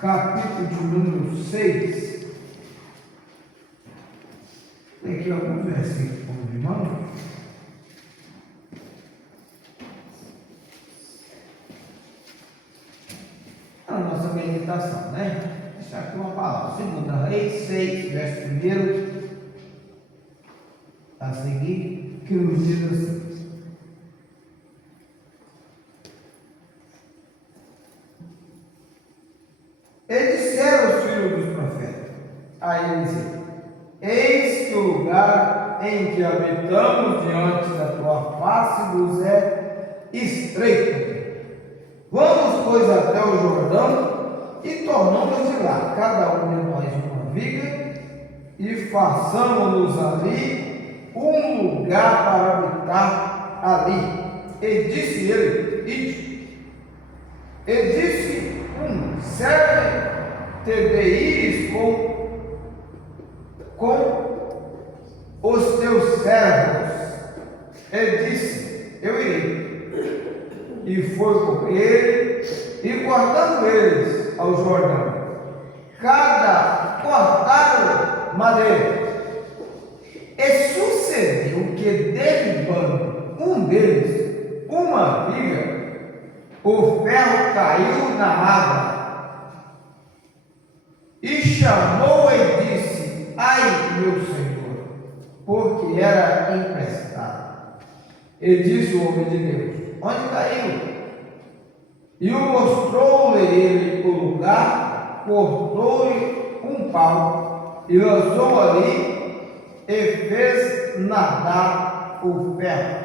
capítulo de número 6. Tem aqui alguns versículos, como irmão. A nossa meditação, né? Deixar aqui uma palavra. 2 Reis 6, verso 1. A seguir, que nos diz assim: e disseram os filhos dos profetas a Eliseu: eis que o lugar em que habitamos diante da tua face nos é estreito. Vamos, pois, até o Jordão e tomamos de lá, cada um de nós, uma viga, e façamos-nos ali um lugar para habitar ali. E disse ele: ide. E disse serve te de ires com os teus servos. Ele disse: eu irei. E foi com ele, e cortando eles ao Jordão, cortaram madeira. E sucedeu que, derribando um deles uma viga, o ferro caiu na água, e chamou e disse: ai, meu senhor, porque era emprestado. E disse o homem de Deus: onde caiu? E o mostrou-lhe ele o lugar, cortou-lhe um pau, e lançou ali, e fez nadar o ferro.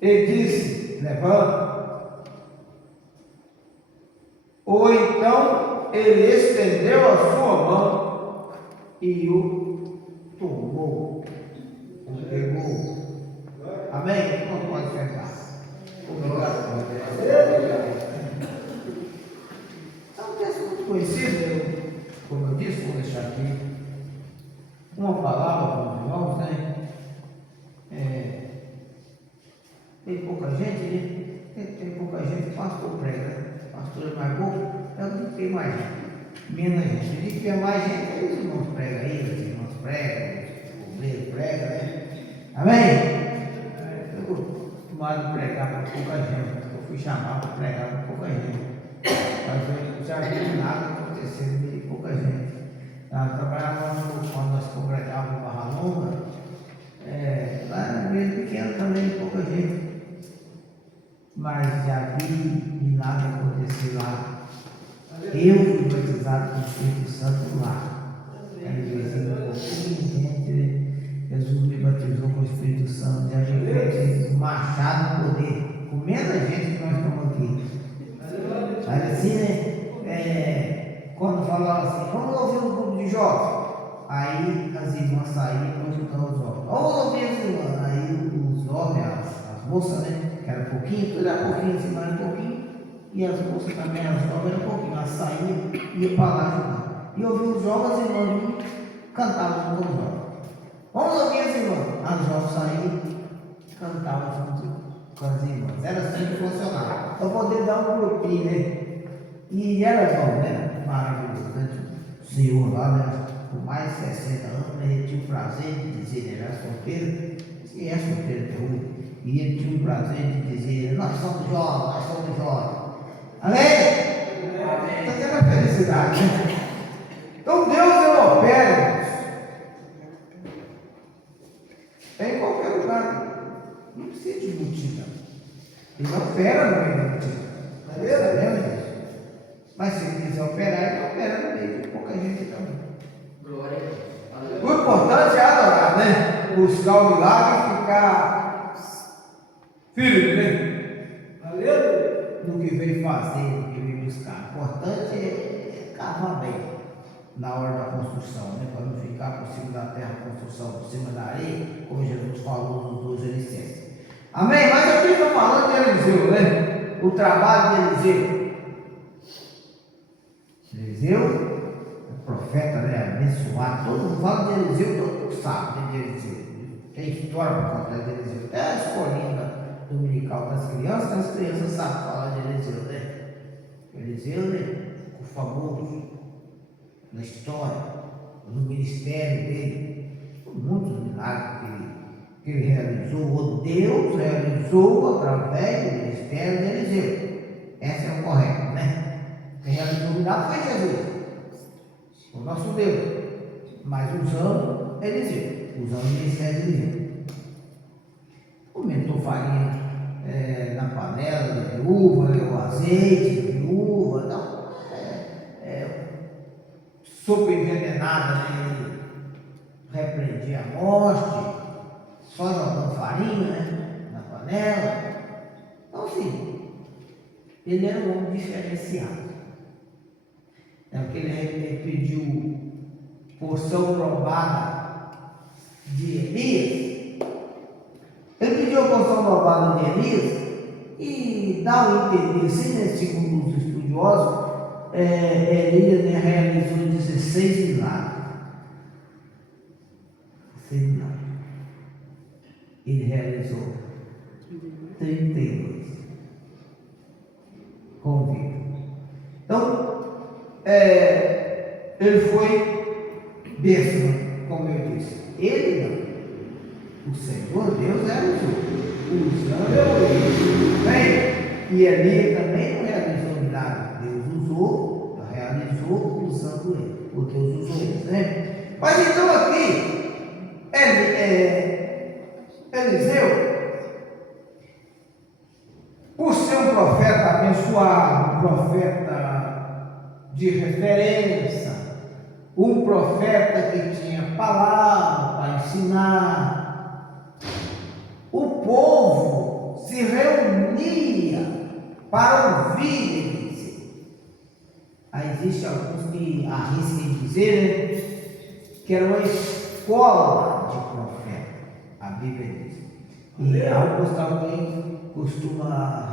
E disse: levanta. Ou então ele estendeu a sua mão e o tomou, o pegou. Amém? Não pode sentar. Obrigado. É um texto muito conhecido, como eu disse, vou deixar aqui uma palavra para os irmãos, né? Tem pouca gente, né? Tem pouca gente, pastor prega, né? Pastor é mais pouco, eu não tem mais gente, menos gente. Se tiver mais gente, os irmãos pregam aí, os irmãos pregam, os obreiros pregam, né? Amém? Eu estou acostumado a pregar para pouca gente, eu fui chamado para pregar para pouca gente, mas eu já vi nada acontecendo de pouca gente. Nós trabalhávamos quando nós congregávamos em Barra Longa, lá no meio pequeno também, pouca gente, mas já vi nada acontecer lá. Eu fui batizado com o Espírito Santo lá. Às vezes, um pouquinho de gente, Jesus me batizou com o Espírito Santo, já vi machado no poder, com menos gente que nós estamos aqui. Mas assim, né? Quando falava assim, vamos ouvir um grupo de jovens, aí as irmãs saíam para escutar os jovens. Vamos ouvir as irmãs, aí os homens, as moças, né? Que era pouquinho, tudo era pouquinho, assim, mais um pouquinho. E as moças também, as jovens eram pouquinho, elas saíam e iam para lá ajudar. E ouviam os jovens, as irmãs cantavam junto com os jovens. Vamos ouvir as irmãs. As jovens saíam e cantavam junto com as irmãs. Era assim que funcionava. Para poder dar um grupinho, né? E era bom, né? Maravilhoso, né? O senhor lá, né? Por mais de 60 anos, ele tinha o prazer de dizer, ele era solteiro, e é solteiro até hoje. E ele tinha o prazer de dizer: nós somos jovens, nós somos jovens. Amém? Amém. Está tendo a felicidade, né? Então Deus ele opera em qualquer lugar. Não precisa de multidão. Ele opera no meio da multidão. Sabemos disso. Mas se ele quiser operar, ele opera no meio de pouca gente também. Glória a Deus. O importante é adorar, né? Buscar o milagre e ficar firme, né? No que veio fazer, no que veio buscar. O importante é cavar bem na hora da construção, né? Para não ficar por cima da terra, a construção por cima da areia, como Jesus falou nos 12 licenças. Amém? Mas aqui estou falando de Eliseu, né? O trabalho de Eliseu. Eliseu, o profeta, né? Abençoado. Todo mundo fala de Eliseu, todo mundo sabe de Eliseu. Tem história para contar de Eliseu. É a escolinha dominical das crianças, as crianças sabem falar de Eliseu, né? Eliseu, né? o famoso na história, no ministério dele, muitos milagres que ele realizou, Deus realizou através do ministério de Eliseu. Essa é o correto, né? Quem realizou o milagre foi Jesus, o nosso Deus, mas usando Eliseu, usando o ministério de Eliseu. Aumentou farinha na panela da viúva, o azeite da viúva, então, sopa envenenada, né? Repreendia a morte, só jogando farinha, né? Na panela. Então, assim, ele era um homem diferenciado. Porque ele pediu porção roubada de Elias. Ele pediu a porção roubada de Elias e dá o entender, assim, né, segundo os estudiosos, Elias, né, realizou 16 milagres. 16 milagres. Ele realizou 32 convictos. Então, ele foi bênção, como eu disse. Ele não. O Senhor Deus era usando ele. Bem, e Elias também não realizou milagre. Deus usou, realizou usando ele. O Deus usou ele, né? Mas então aqui, Eliseu, por ser um profeta abençoado, um profeta de referência, um profeta que tinha palavra para ensinar, o povo se reunia para ouvir Eliseu. Aí existem alguns que arriscam dizer, né, que era uma escola de profeta, a Bíblia diz. E alguns também costuma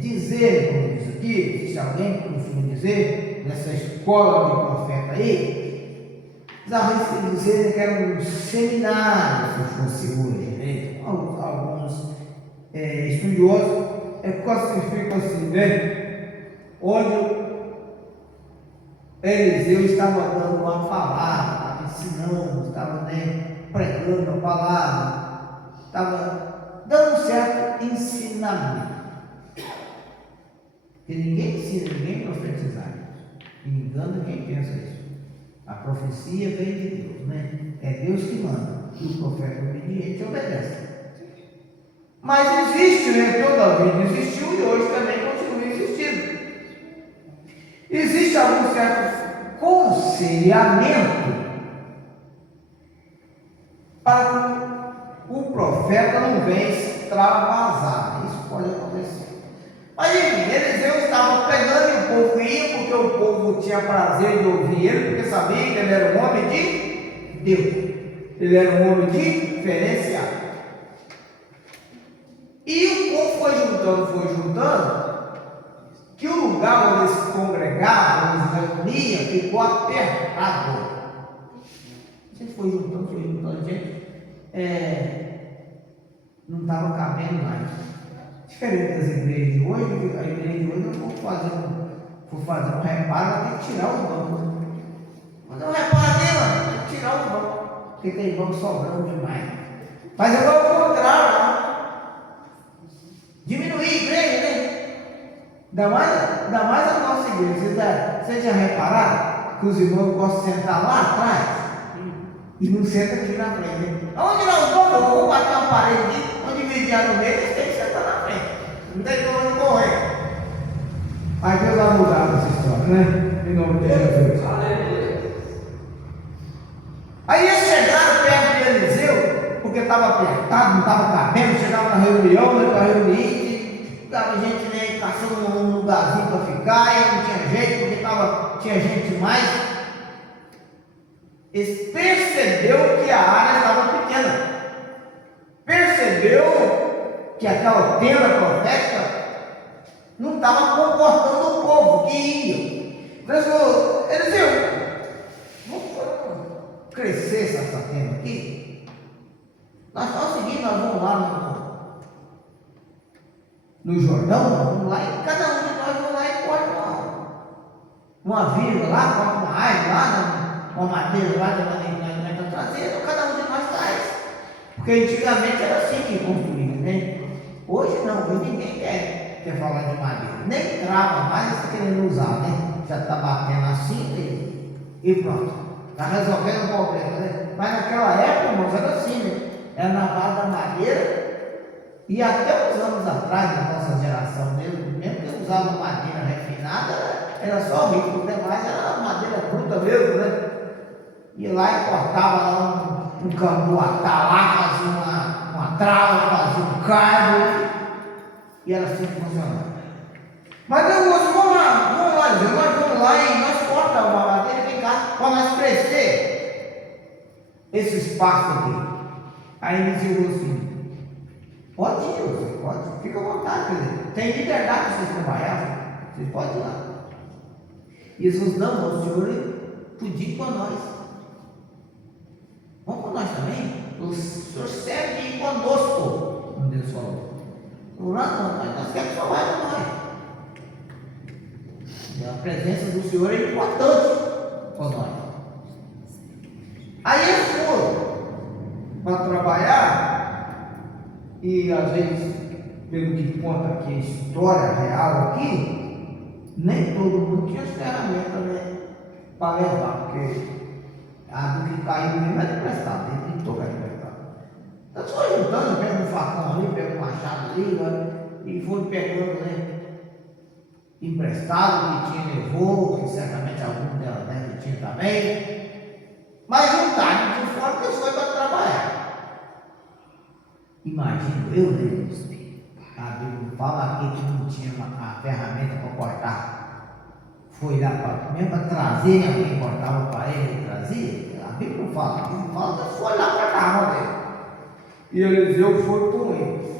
dizer, como diz aqui, existe alguém que costuma dizer, nessa escola de profeta aí, eles arriscam dizer que era um seminário, se fosse hoje, né? Alguns estudiosos classificam assim, né? Onde Eliseu estava dando uma palavra, estava ensinando, estava, né, pregando a palavra, estava dando um certo ensinamento. Porque ninguém ensina, ninguém profetizar. E engana quem pensa isso. A profecia vem de Deus, né? É Deus que manda. E o profeta obediente obedece. Mas existe, né? Toda a vida existiu e hoje também continua existindo. Existe algum certo conselhamento para que o profeta não venha extravasar. Isso pode acontecer. Mas enfim, Eliseu estava pregando e o povo ia, porque o povo tinha prazer de ouvir ele, porque sabia que ele era um homem de Deus. Ele era um homem diferenciado. E o povo foi juntando, que o lugar onde eles se congregavam, onde eles reuniam, ficou apertado. A gente foi juntando, gente, não estava cabendo mais. Diferente das igrejas de hoje, a igreja de hoje eu for fazer um reparo, tem que tirar os bancos. Fazer um reparo aqui, mano, tem que tirar os bancos, porque tem banco sobrando demais. Mas eu vou ao contrário, né? Diminuir a igreja, né? Ainda mais a nossa igreja. Vocês já repararam que os irmãos gostam de sentar lá atrás e não sentam aqui na frente? Onde nós vamos? Eu vou bater uma parede aqui, onde vigiar no meio, eles têm que sentar na frente. Não tem como onde correr. Mas Deus vai mudar essa história, né? Em nome de Jesus. Aí eles chegaram perto de Eliseu, porque estava apertado, não estava cabendo, chegava na reunião, né, para reunir, estava gente, né, caçando um lugarzinho para ficar, e não tinha jeito, porque tinha gente demais. Eles percebeu que a área estava pequena, percebeu que aquela tenda profética não estava comportando o povo que ia. Falou, Eliseu, vamos crescer essa tenda aqui? Nós estamos seguindo, nós vamos lá no Jordão, vamos lá, e cada um de nós vamos lá e corta uma vírgula lá, coloca uma árvore lá, uma madeira lá, que nós está trazendo, cada um de nós traz. Porque antigamente era assim que construía, né? Hoje não, hoje ninguém quer falar de madeira, nem trava mais, está querendo usar, né? Já está batendo assim e pronto, está resolvendo o problema, né? Mas naquela época, irmãos, era assim, né? Era na base da madeira. E até uns anos atrás, na nossa geração mesmo que usava madeira refinada, era só rico, os demais era madeira bruta mesmo, né? Ia lá e cortava lá um cambuatá lá, fazia uma trava, fazia um cargo, e era assim que funcionava. Mas eu moço, vamos lá, nós vamos lá e nós cortamos uma madeira e vem cá, para nós crescer esse espaço aqui. Aí ele dizia assim, pode ir, você pode, fica à vontade, quer dizer, tem liberdade de vocês trabalharem, vocês podem ir lá. E Jesus, não, o Senhor podia ir com nós. Vamos com nós também? O Senhor serve ir conosco. Como Deus falou. Nós queremos que o Senhor vá com nós. E a presença do Senhor é importante com nós. Aí eles foram para trabalhar. E às vezes, pelo que conta aqui a história real aqui, nem todo mundo tinha as ferramentas, né, para levar, porque a do que caiu mesmo era emprestado, ele pintou que era emprestado. Então foi juntando, pega um facão ali, pega um machado ali, né, e foi pegando, né, emprestado, que tinha levou, que certamente algum delas deve tinha também, mas juntaram de fora que foi para trabalhar. Imagino eu, né? A Bíblia fala aqui que não tinha a ferramenta para cortar. Foi lá mesmo para trazer, alguém cortava para ele e trazia. A Bíblia fala que foi lá para cá, dele. E Eliseu foi com eles.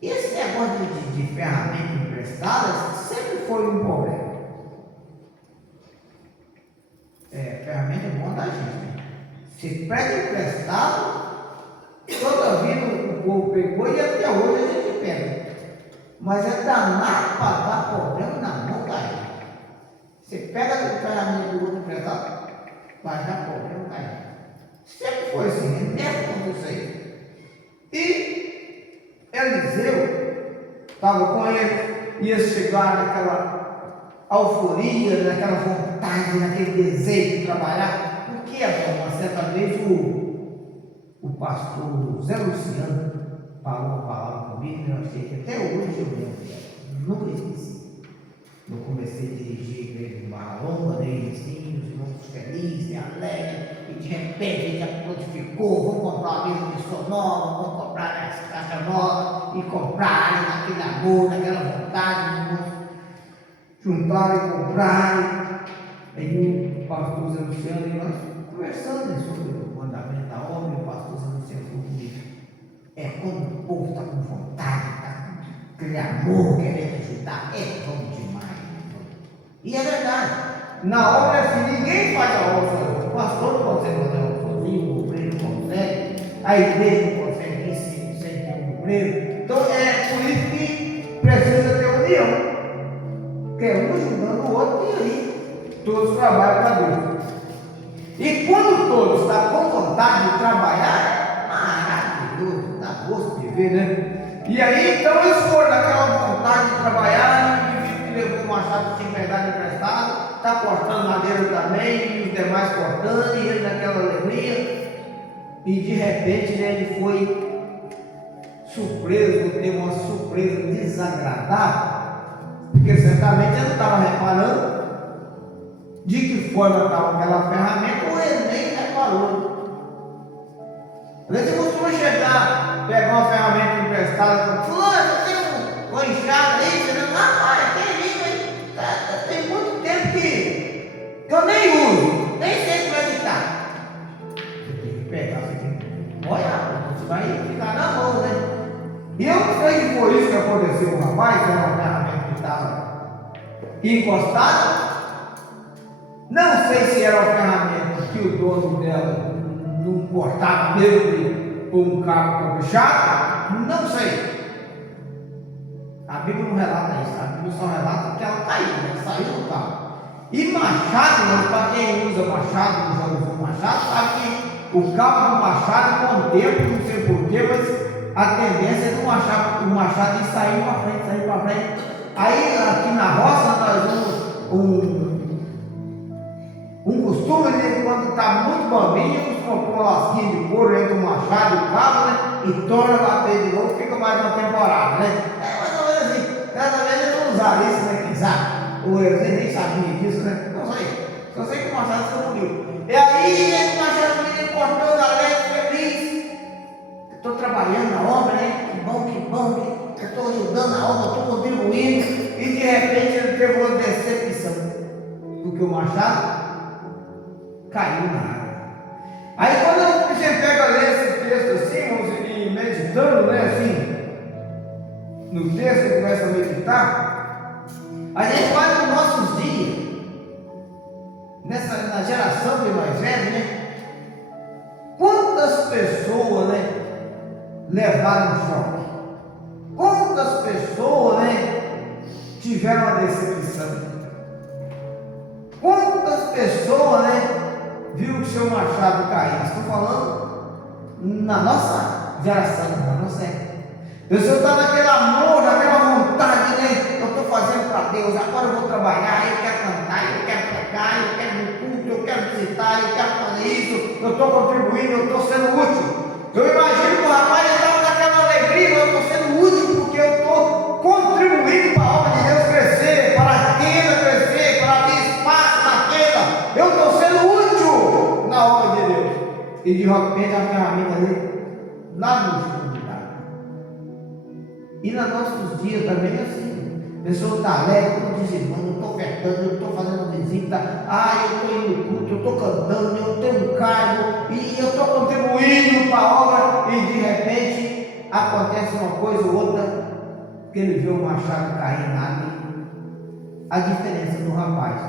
E esse negócio de ferramenta emprestada sempre foi um problema. Ferramenta é bom da gente, né? Se pega emprestado, toda vida o povo pegou e até hoje a gente pega. Mas é danado para dar problema na mão da gente. Você pega a ferramenta do outro emprestado, vai dar problema na gente. Sempre foi assim, deve acontecer. E Eliseu estava com ele, ia chegar naquela euforia, naquela vontade, naquele desejo de trabalhar. Porque uma certa vez o pastor Zé Luciano falou uma palavra comigo, eu achei que até hoje eu lembro dela, nunca esqueci. Eu comecei a dirigir a igreja de Barra Longa, né, assim, os irmãos felizes, alegres, e de repente a gente já prontificou, vamos comprar uma mesa de som nova, vamos comprar essa caixa nova, e comprar naquele amor, naquela vontade, irmãos, juntaram e compraram. Aí o pastor Zé Luciano e nós conversando sobre o mandamento da obra, e o pastor Zé Luciano falou comigo, quando o povo está com vontade, está com aquele amor, querendo ajudar, bom demais. E é verdade, na obra assim, ninguém faz a obra sozinho. O pastor não consegue fazer a obra sozinho, o obreiro não consegue, a igreja não consegue ir sem ter um obreiro. Então por isso que precisa ter união. Que é um ajudando o outro e aí todos trabalham para Deus. E quando todos estão com vontade de trabalhar, maravilhoso, dá gosto de ver, né? E aí então eles foram naquela vontade de trabalhar, e o indivíduo que levou o machado sem verdade emprestado, está cortando madeira também, e os demais cortando, e ele naquela alegria, e de repente, né, ele foi surpreso, teve uma surpresa desagradável. Porque certamente ele não estava reparando de que forma estava aquela ferramenta, ou ele nem reparou. Às vezes você costuma chegar, pegar uma ferramenta emprestada e falar, fulano, você tem uma enxada aí? Você não, tem isso aí. Tem muito tempo que eu nem uso, nem sei como é que está. Você tem que pegar, você tem que olhar, você vai ficar na mão, né? E eu não sei se foi isso que aconteceu com o rapaz, que era uma ferramenta que estava encostada. Não sei se era uma ferramenta que o dono dela não cortava mesmo de pôr um cabo caprichado. Não sei. A Bíblia não relata isso. A Bíblia só relata que ela caiu, ela saiu do carro. E machado, para quem usa machado, já usou machado, sabe que o cabo do machado, com o tempo, não sei porquê, mas a tendência é do machado ir sair para frente, sair para frente. Aí aqui na roça nós vamos um costume de quando está muito bambinho, com uma lasquinha de couro entre o machado e o cabo, né? E torna a bater de novo, fica mais uma temporada, né? É mais ou menos assim. Cada vez eu não usar isso, né? Quem sabe? Ou eu nem sabia disso, né? Não sei. Só sei que o machado se muriu. E aí, né? O machado me cortando a letra, feliz. Estou trabalhando na obra, né? Que bom, que eu estou ajudando na obra, estou contribuindo. E de repente ele teve uma decepção. Porque o machado caiu na água. Aí quando você pega a ler esse texto assim, e meditando, né, assim, no texto e começa a meditar, a gente vai nos nossos dias, na geração de mais velhos, né? Quantas pessoas, né, levaram choque? Quantas pessoas, né, tiveram uma decepção? Quantas pessoas, né, viu que seu machado cair? Estou falando na nossa geração, na nossa época. O pessoal está naquele amor, naquela vontade, né? Eu estou fazendo para Deus, agora eu vou trabalhar, eu quero cantar, eu quero pregar, eu quero ir no culto, eu quero visitar, eu quero fazer isso, eu estou contribuindo, eu estou sendo útil. Eu imagino que o rapaz estava naquela alegria, eu estou sendo útil porque eu estou contribuindo para a obra de Deus crescer, para a tenda crescer, para abrir espaço na tenda. Eu estou sendo útil na obra de Deus. E de repente a ferramenta dele lá no fundo da água. E nos nossos dias também é assim. A pessoa está alegre, eu estou dizimando, eu estou ofertando, eu estou fazendo visita, eu estou indo no culto, eu estou cantando, eu tenho um cargo, e eu estou contribuindo para a obra, e de repente acontece uma coisa ou outra, que ele vê o machado cair na água. A diferença do rapaz,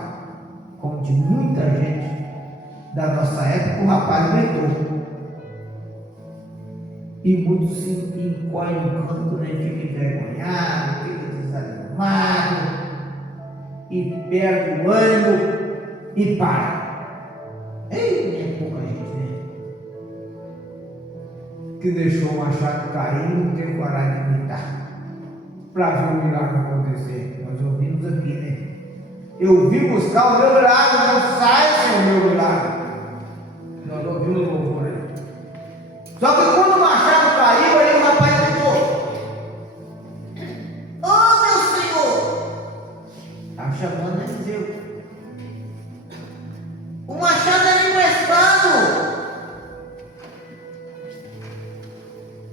como de muita gente da nossa época, o rapaz aguentou. E muitos se encolhem no canto, né? Fica envergonhado, fica desanimado, e perde o ânimo e para. Ei, é pouca gente, né? Que deixou o machado cair e não teve coragem de gritar para ver o milagre acontecer. Nós ouvimos aqui, né? Eu vim buscar o meu milagre, não sai sem o meu milagre. Nós ouvimos o louvor aí. Só que quando o machado caiu, aí o rapaz gritou: "Oh, meu Senhor!" Estava chamando Eliseu. O machado era emprestado.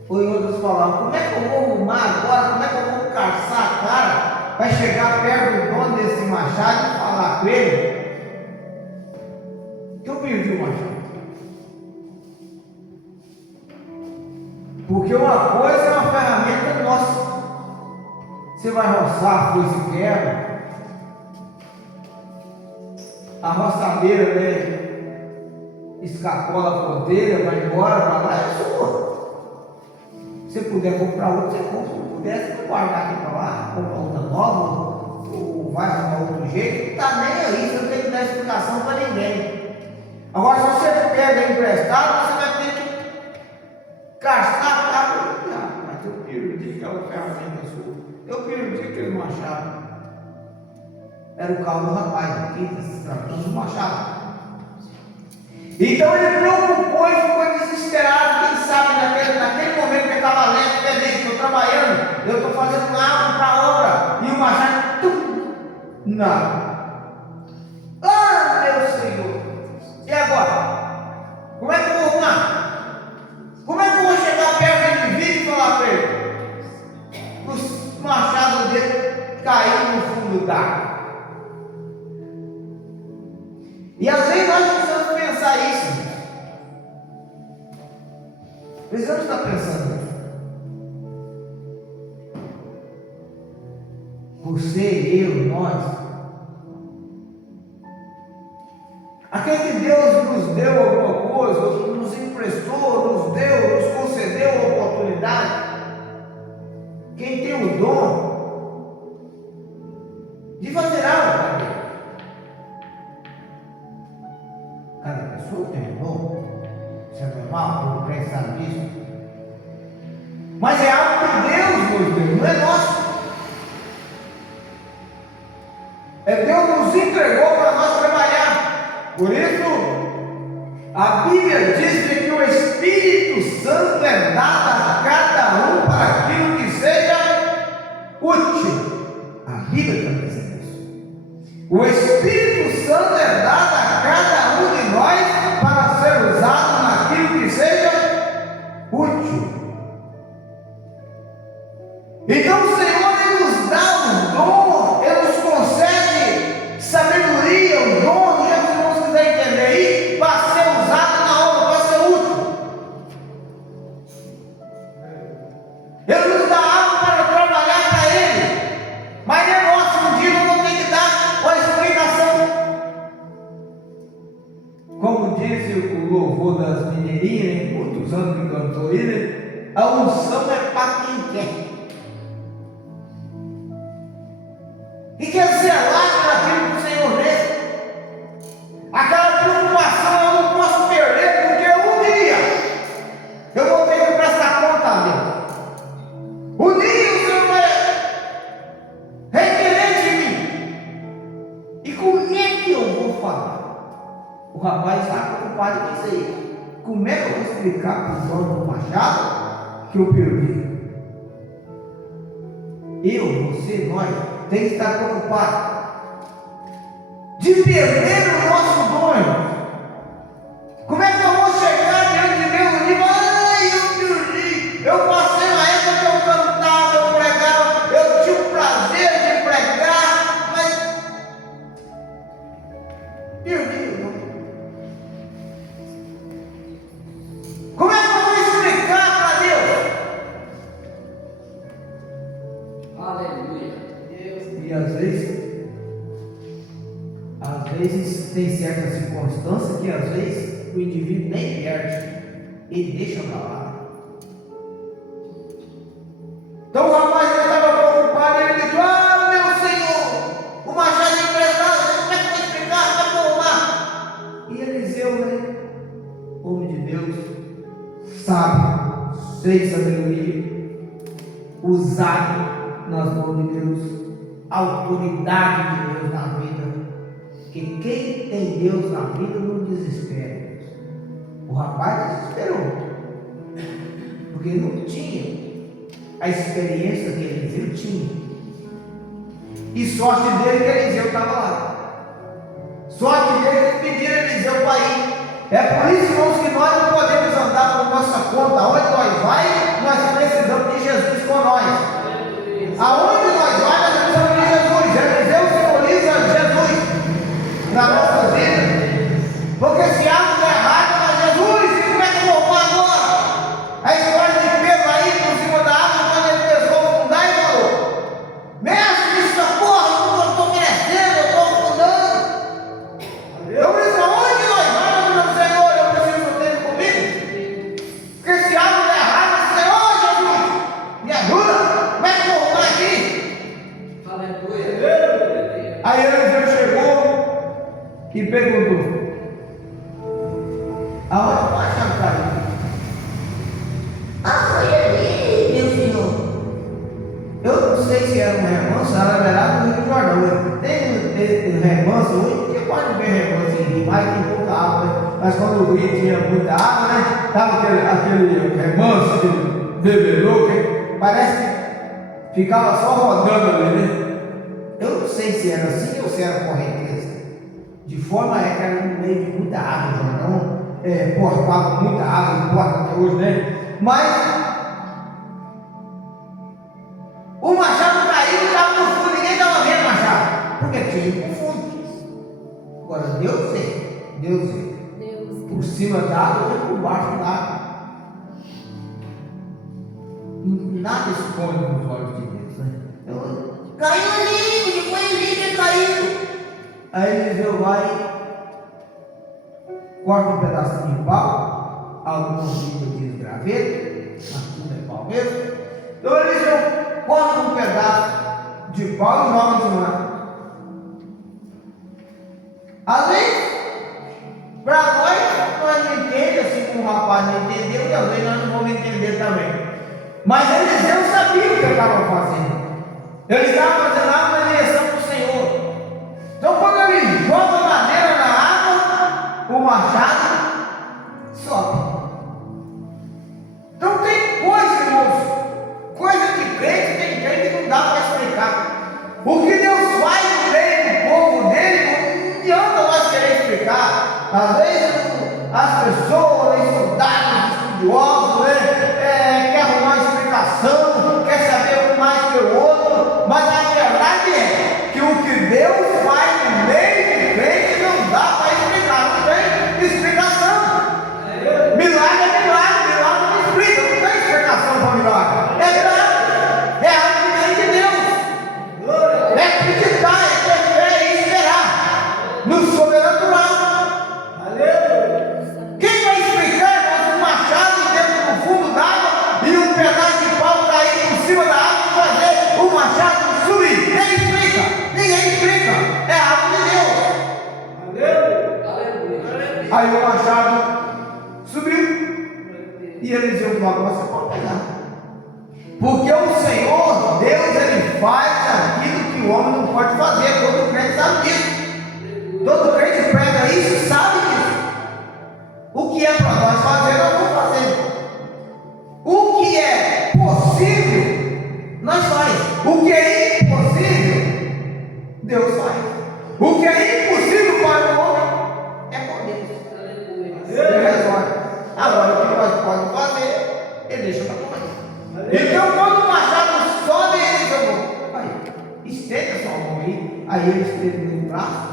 Ou em outras palavras, como é que eu vou arrumar agora? Como é que eu vou caçar a cara para chegar perto do dono desse machado e falar com ele que eu perdi o machado? Porque uma coisa é uma ferramenta nossa. Você vai roçar a coisa e quebra. A roçadeira, né? Escapola a ponteira, vai embora, para lá, é sua. Se puder comprar outra, você compra. Se não puder, você vai guardar aqui para lá, comprar outra nova, ou vai arrumar outro jeito. Não está nem aí, você não tem que dar explicação para ninguém. Agora, se você pega emprestado, você vai ter que gastar a capa. Mas eu perdi aquela ferramenta sua. Eu perdi aquele machado. Era o carro do rapaz aqui, se tratando do machado. Então ele preocupou e ficou desesperado. Quem sabe naquele momento que ele estava lento, feliz, estou trabalhando, eu estou fazendo algo para a obra, e o machado, não. Ah, meu Senhor! E agora? Como é que eu vou arrumar? Como é que eu vou chegar perto dele e falar para ele? Os machados dele caíram no fundo d'água. E às vezes nós precisamos pensar isso. Precisamos estar pensando isso. Você, eu, nós. Aquele que Deus nos deu alguma coisa, nos emprestou, nos deu, nos concedeu a oportunidade. Quem tem o dom de fazer algo para Deus. pastor terminou. Isso é normal, o crente sabe disso. Mas é algo de Deus, meu Deus, não é nosso. É Deus nos entregou para nós trabalhar. Por isso, a Bíblia diz que o Espírito Santo é dado a cada um para aquilo que seja útil. A Bíblia está dizendo isso. O Espírito Santo é dado a cada um de nós para ser usado naquilo que seja útil. Então o Senhor, Ele nos dá um dom, Ele nos concede sabedoria, um dom, do jeito que você quiser entender aí, para ser usado na obra, para ser útil. Ele nos dá algo para trabalhar para Ele, mas é nosso, um dia nós vamos ter que dar uma explicação. Como disse o louvor das mineirinhas, muitos anos que cantou ele, a unção é para quem quer. E quer zelar pelaquilo que o Senhor vê. Aquela preocupação eu não posso perder, porque um dia eu vou ter que prestar conta a Deus. Um dia o Senhor vai requerer de mim. E como é que eu vou falar? O rapaz está preocupado com isso aí. Como é que eu vou explicar para os donos do machado que eu perdi? Eu, você, nós tem que estar preocupado de perder o nosso dom. Como é que eu vou chegar diante de Deus e dizer, ai, eu perdi, eu passei na época que eu cantava, eu pregava, eu tinha o prazer de pregar, mas perdi o dom. Como é que eu vou explicar para Deus? Aleluia. E às vezes tem certas circunstâncias que às vezes o indivíduo nem perde, ele deixa para lá. Então o rapaz estava preocupado, ele disse, ah, meu Senhor, o machado é emprestado, como é que eu vou explicar, vai formar? E Eliseu, né, homem de Deus, sábio, cheio de sabedoria, usado nas mãos de Deus, a autoridade de Deus na vida, que quem tem Deus na vida não desespera. O rapaz desesperou, porque ele não tinha a experiência que Eliseu tinha, e sorte dele que Eliseu estava lá, sorte dele que pediram Eliseu para ir. É por isso, irmãos, que nós não podemos andar por nossa conta. Onde nós vai, nós precisamos de Jesus com nós. Aonde nós vai, nós precisamos de Jesus. Eliseu simboliza Jesus na nossa vida. Porque se algo der errado, nós Jesus, como é que eu vou agora? A história de Pedro aí por cima da água, quando ele pesou afundar e falou, mestre, me socorre, eu estou merecendo, eu estou afundando. Eu disse, aonde nós vamos, meu Senhor? Eu preciso ter comigo. Porque se algo der errado, Senhor Jesus, me ajuda. Como é que eu vou aqui? Aleluia. Aí Eliseu chegou e perguntou, aonde o machado caiu? Ah, foi ali, meu senhor. Eu não sei se era um remanso, era verdade no Rio Jordão. Tem remanso hoje, porque pode ver remanso em rio, mas tem pouca água, né? Mas quando o rio tinha muita água, né? Estava aquele remanso, aquele bebedouro, que parece que ficava só rodando ali, né? Eu não sei se era assim ou se era correnteza. De forma que era no meio de muita água, o Jordão portava muita água, porta até hoje, né? Mas o machado caiu e estava no fundo, ninguém estava vendo o machado, porque tinha ido no fundo. Agora Deus vê. Por cima da água e por baixo da água. Nada esconde nos olhos de Deus, né? Caiu ali, foi ali que caiu. Aí Eliseu vai, corta um pedacinho de pau, alguns livros diz graveto, mas tudo é pau mesmo. Então Eliseu corta um pedaço de pau e joga em cima. Ali, para nós, que o rapaz não entendeu e às vezes nós não vamos entender também. Mas Eliseu sabia o que ele estava fazendo. Ele estava fazendo algo na direção do Senhor. Então quando ele joga madeira na água, o machado sobe. Então tem coisa, irmãos, coisa que crente tem crente que não dá para explicar. O que Deus faz no meio do povo dele, não adianta nós querer explicar. Às vezes as pessoas, os soldados, estudiosos, quer arrumar explicação, quer saber um mais que o outro, mas a verdade é que o que Deus faz no meio do crente não dá para explicar, não tem explicação. Milagre é milagre, milagre não explica, não tem explicação para milagre. É milagre, é algo que vem de Deus, é acreditar, é ter fé e esperar no sobrenatural. Quem vai explicar um machado dentro do fundo d'água e um pedaço de pau cair por cima da água e fazer o machado subir? Quem explica? Ninguém explica. É algo de Deus. Aí o machado subiu e Eliseu falou: você pode pegar. Porque o Senhor, Deus, ele faz aquilo que o homem não pode fazer. Todo crente sabe disso. Todo crente prega isso e sabe disso. O que é para nós fazer, nós vamos fazer. O que é possível, nós faz. O que é impossível, Deus faz. O que é impossível para o homem, é com Deus. Ele resolve. Agora, o que nós podemos fazer, ele deixa para nós. Então, quando o machado sobe, ele jogou. Aí, estende a sua mão aí. Aí ele estendeu o braço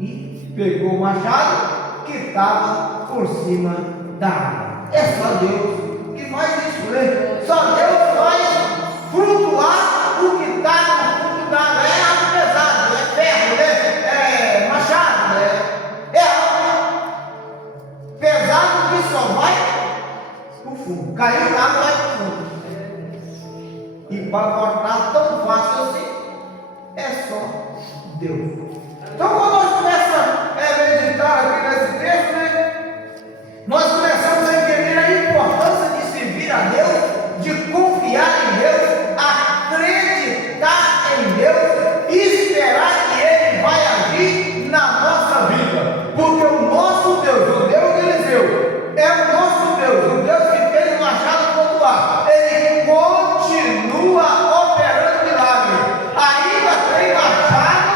e pegou o machado que estava por cima da água. É só Deus que faz isso, né? Só Deus faz flutuar o que está no fundo da água. É algo pesado, é ferro, né? É machado, né? É algo pesado que só vai para o fundo. Caiu na água, vai para o fundo. E para cortar tão fácil assim, é só Deus. Então quando nós começamos a meditar aqui nesse texto, né, nós começamos a entender a importância de servir a Deus, de confiar em Deus, acreditar em Deus, esperar que Ele vai agir na nossa vida. Porque o nosso Deus, o Deus de Eliseu, é o nosso Deus, o Deus que fez o machado flutuar. Ele continua operando milagre. Ainda tem machado,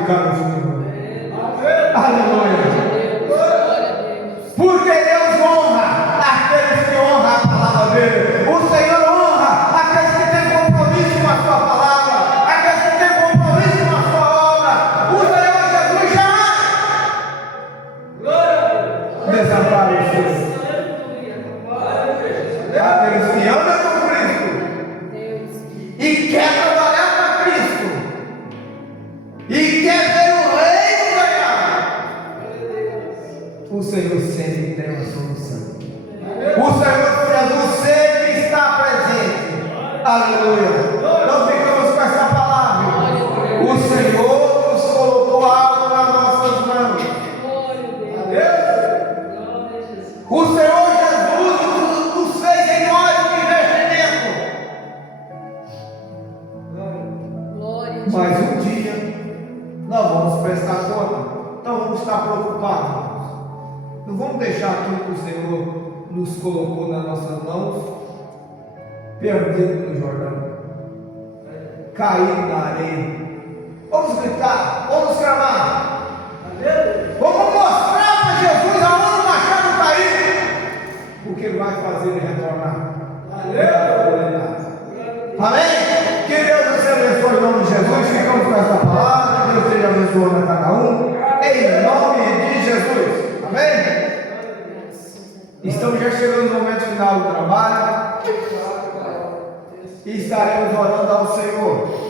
glorificar o Senhor. Aleluia. Porque Deus honra aqueles que honram a palavra dele. O Senhor honra aqueles que têm compromisso com a sua palavra, aqueles que têm compromisso com a sua obra. O Senhor Jesus jamais desampara os seus. Aqueles que andam com Cristo e quer trabalhar para Cristo e quer ver o reino ganhar, o Senhor sempre tem uma solução. O Senhor Jesus sempre está presente. Aleluia. Não ficamos com essa palavra. O Senhor nos colocou algo nas nossas mãos. O Senhor Jesus nos fez em nós um investimento. Mas um dia nós vamos prestar conta. Então vamos estar preocupados. Não vamos deixar tudo que o Senhor nos colocou nas nossas mãos perdido no Jordão, caído na areia. Vamos gritar, vamos clamar, vamos mostrar para Jesus aonde o machado caiu, porque ele vai fazer ele retornar. Amém? Que Deus nos abençoe em nome de Jesus. Ficamos com essa palavra. Que Deus esteja abençoando a cada um, em nome de Jesus. Amém? Estamos já chegando no momento final do trabalho e estaremos orando ao Senhor.